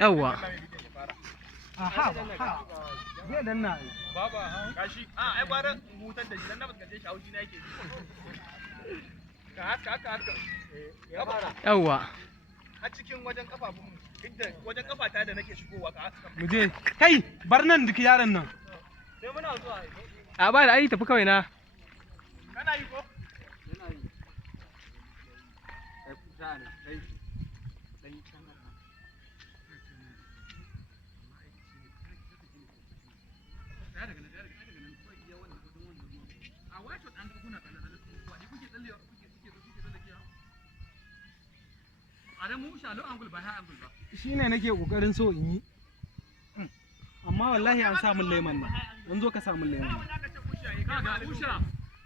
Yawwa. Aha, ha. Zai danna. Baba, gashi. Ai gwara hutar da shi dan na fuskace shi haushi na yake. Ka haka. Ya fara. Yawwa. A cikin wajen kafafun inda wajen kafata da nake shigowa ka haka. Mu je. Kai, bar nan duk yaron nan. Sai muna zuwa. A ba da ai tafi kawai na. Kana yi ko? Yana yi. Kai fita ne, kai. Dan can nan. Shi ne nake kokarin so in yi. Amma wallahi an sa min lemon nan. An zo ka sa min lemon nan. Kaga usha.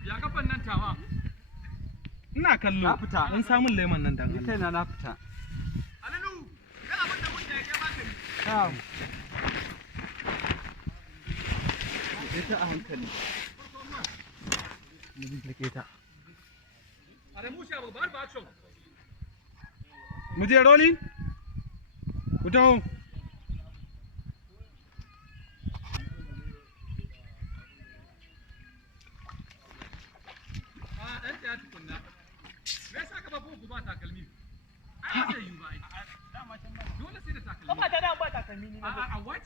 Ya kafan nan tawa. Ina kallo. Na fita. An sa min lemon nan dan Ni Allah. kaina na fita. Alalu, ga abin da musha ya kai maka ni. Na'am. Ita a hankali. Mu ji ta. Ale musha ba ba cho. Mu je rolling? Ku taho. Dan ta tukunna. Me yasa ka ba ku ba takalmi? Ai ba zai yi ba ai. Dole sai da takalmi. Kafa ta da ba takalmi ni na. A what?